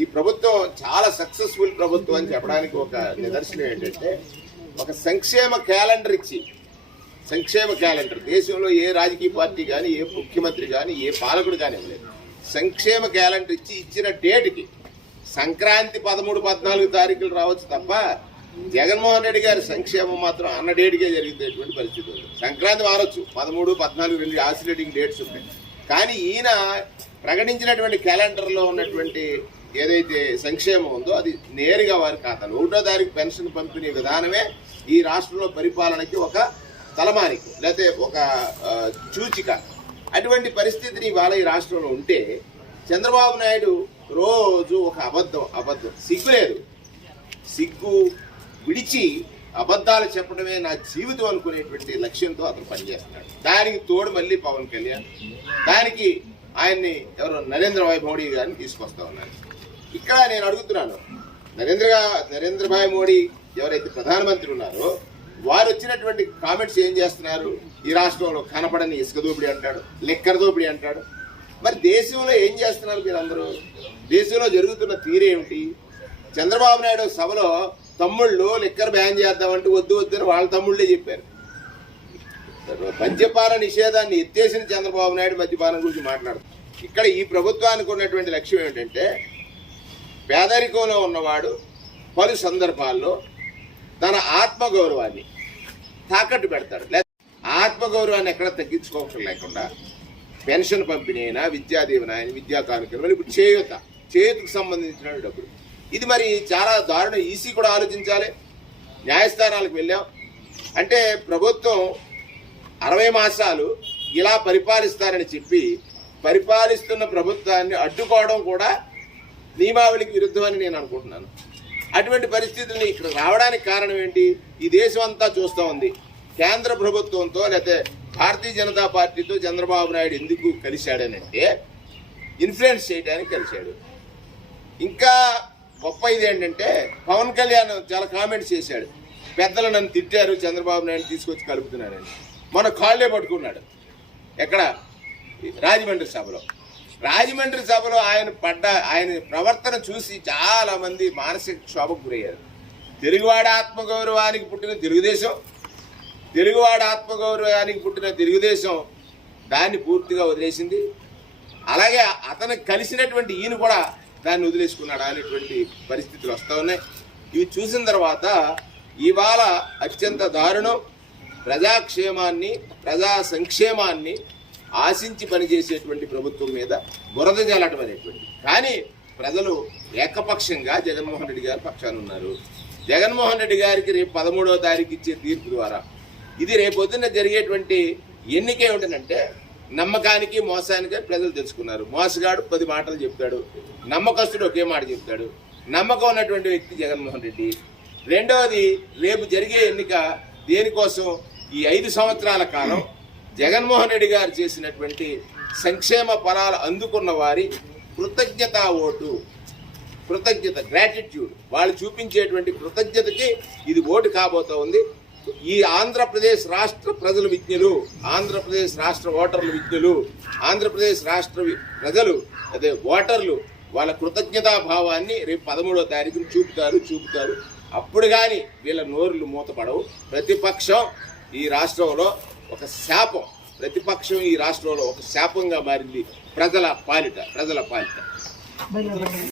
ఈ ప్రభుత్వం చాలా సక్సెస్ఫుల్ ప్రభుత్వం అని చెప్పడానికి ఒక నిదర్శనం ఏంటంటే ఒక సంక్షేమ క్యాలెండర్ ఇచ్చి సంక్షేమ క్యాలెండర్ దేశంలో ఏ రాజకీయ పార్టీ కానీ ఏ ముఖ్యమంత్రి కానీ ఏ పాలకుడు కానీ ఇవ్వలేదు సంక్షేమ క్యాలెండర్ ఇచ్చి ఇచ్చిన డేట్కి సంక్రాంతి పదమూడు పద్నాలుగు తారీఖులు రావచ్చు తప్ప జగన్మోహన్ రెడ్డి గారి సంక్షేమం మాత్రం అన్న డేట్కే జరిగేటువంటి పరిస్థితి ఉంది. సంక్రాంతి మారచ్చు. పదమూడు పద్నాలుగు రెండు ఆసిలేటింగ్ డేట్స్ ఉంటాయి. కానీ ఈయన ప్రకటించినటువంటి క్యాలెండర్లో ఉన్నటువంటి ఏదైతే సంక్షేమం ఉందో అది నేరుగా వారి ఖాతాలో. ఒకటో తారీఖు పెన్షన్ పంపిణీ విధానమే ఈ రాష్ట్రంలో పరిపాలనకి ఒక తలమానిక లేకపోతే ఒక ఆ, సూచిక. అటువంటి పరిస్థితిని ఇవాళ ఈ రాష్ట్రంలో ఉంటే చంద్రబాబు నాయుడు రోజు ఒక అబద్ధం అబద్ధం. సిగ్గు లేదు. సిగ్గు విడిచి అబద్ధాలు చెప్పడమే నా జీవితం అనుకునేటువంటి లక్ష్యంతో అతను పనిచేస్తున్నాడు. దానికి తోడు మళ్ళీ పవన్ కళ్యాణ్. దానికి ఆయన్ని ఎవరో నరేంద్ర భాయ్ మోడీ గారిని తీసుకొస్తా ఉన్నారు. ఇక్కడ నేను అడుగుతున్నాను. నరేంద్ర నరేంద్రభాయ్ మోడీ ఎవరైతే ప్రధానమంత్రి ఉన్నారో వారు వచ్చినటువంటి కామెంట్స్ ఏం చేస్తున్నారు? ఈ రాష్ట్రంలో కనపడని ఇసుక దోపిడీ అంటాడు లెక్కర దోపిడీ అంటాడు. మరి దేశంలో ఏం చేస్తున్నారు మీరందరూ? దేశంలో జరుగుతున్న తీరేమిటి చంద్రబాబు నాయుడు సభలో తమ్ముళ్ళు లిక్కర్ బ్యాన్ చేద్దామంటే వద్దు వద్దు వాళ్ళ తమ్ముళ్ళే చెప్పారు. మద్యపాన నిషేధాన్ని ఎత్తేసిన చంద్రబాబు నాయుడు మద్యపానం గురించి మాట్లాడుతారు ఇక్కడ ఈ ప్రభుత్వానికి ఉన్నటువంటి లక్ష్యం ఏంటంటే పేదరికంలో ఉన్నవాడు పలు సందర్భాల్లో తన ఆత్మగౌరవాన్ని తాకట్టు పెడతాడు. లేదా ఆత్మగౌరవాన్ని ఎక్కడ తగ్గించుకోవటం లేకుండా పెన్షన్ పంపిణీ అయినా విద్యా దీవెన అయినా విద్యా కానుకలు ఇప్పుడు చేయూత చేయూతకు సంబంధించిన డబ్బులు. ఇది మరి చాలా దారుణం. ఈసీ కూడా ఆలోచించాలి. న్యాయస్థానాలకు వెళ్ళాం. అంటే ప్రభుత్వం అరవై మాసాలు ఇలా పరిపాలిస్తారని చెప్పి పరిపాలిస్తున్న ప్రభుత్వాన్ని అడ్డుకోవడం కూడా నియమావళికి విరుద్ధమని నేను అనుకుంటున్నాను. అటువంటి పరిస్థితుల్ని ఇక్కడ రావడానికి కారణం ఏంటి? ఈ దేశం అంతా చూస్తూ ఉంది. కేంద్ర ప్రభుత్వంతో లేకపోతే భారతీయ జనతా పార్టీతో చంద్రబాబు నాయుడు ఎందుకు కలిశాడనంటే ఇన్ఫ్లుయెన్స్ చేయడానికి కలిశాడు. ఇంకా గొప్ప ఇది ఏంటంటే పవన్ కళ్యాణ్ చాలా కామెంట్స్ చేశాడు. పెద్దలు నన్ను తిట్టారు చంద్రబాబు నాయుడు తీసుకొచ్చి కలుపుతున్నారని. మన కాళ్ళే పట్టుకున్నాడు. ఎక్కడ? రాజమండ్రి సభలో. రాజమండ్రి సభలో ఆయన పడ్డ ఆయన ప్రవర్తన చూసి చాలా మంది మానసిక క్షోభకు గురయ్యారు. తెలుగువాడ ఆత్మగౌరవానికి పుట్టిన తెలుగుదేశం తెలుగువాడ ఆత్మగౌరవానికి పుట్టిన తెలుగుదేశం దాన్ని పూర్తిగా వదిలేసింది. అలాగే అతను కలిసినటువంటి ఈయన కూడా దాన్ని వదిలేసుకున్నాడు అనేటువంటి పరిస్థితులు వస్తూ ఉన్నాయి. ఇవి చూసిన తర్వాత ఇవాళ అత్యంత దారుణం ప్రజాక్షేమాన్ని ప్రజా సంక్షేమాన్ని ఆశించి పనిచేసేటువంటి ప్రభుత్వం మీద బురద జల్లటం అనేటువంటి కానీ ప్రజలు ఏకపక్షంగా జగన్మోహన్ రెడ్డి గారి పక్షాన ఉన్నారు. జగన్మోహన్ రెడ్డి గారికి రేపు పదమూడవ తారీఖు ఇచ్చే తీర్పు ద్వారా ఇది రేపొద్దున జరిగేటువంటి ఎన్నిక ఏమిటంటే నమ్మకానికి మోసానికి ప్రజలు తెలుసుకున్నారు. మోసగాడు పది మాటలు చెప్తాడు. నమ్మకస్తుడు ఒకే మాట చెప్తాడు. నమ్మకం ఉన్నటువంటి వ్యక్తి జగన్మోహన్ రెడ్డి. రెండవది రేపు జరిగే ఎన్నిక దేనికోసం? ఈ ఐదు సంవత్సరాల కాలం జగన్మోహన్ రెడ్డి గారు చేసినటువంటి సంక్షేమ ఫలాలు అందుకున్న వారి కృతజ్ఞతా ఓటు కృతజ్ఞత గ్రాటిట్యూడ్ వాళ్ళు చూపించేటువంటి కృతజ్ఞతకి ఇది ఓటు కాబోతా ఉంది. ఈ ఆంధ్రప్రదేశ్ రాష్ట్ర ప్రజల విజ్ఞులు ఆంధ్రప్రదేశ్ రాష్ట్ర ఓటర్ల విజ్ఞులు ఆంధ్రప్రదేశ్ రాష్ట్ర వి- ప్రజలు అదే ఓటర్లు వాళ్ళ కృతజ్ఞతా భావాన్ని రేపు పదమూడో తారీఖున చూపుతారు చూపుతారు. అప్పుడు కానీ వీళ్ళ నోరులు మూతపడవు. ప్రతిపక్షం ఈ రాష్ట్రంలో ఒక శాపం. ప్రతిపక్షం ఈ రాష్ట్రంలో ఒక శాపంగా మారింది ప్రజల పాలిట ప్రజల పాలిట.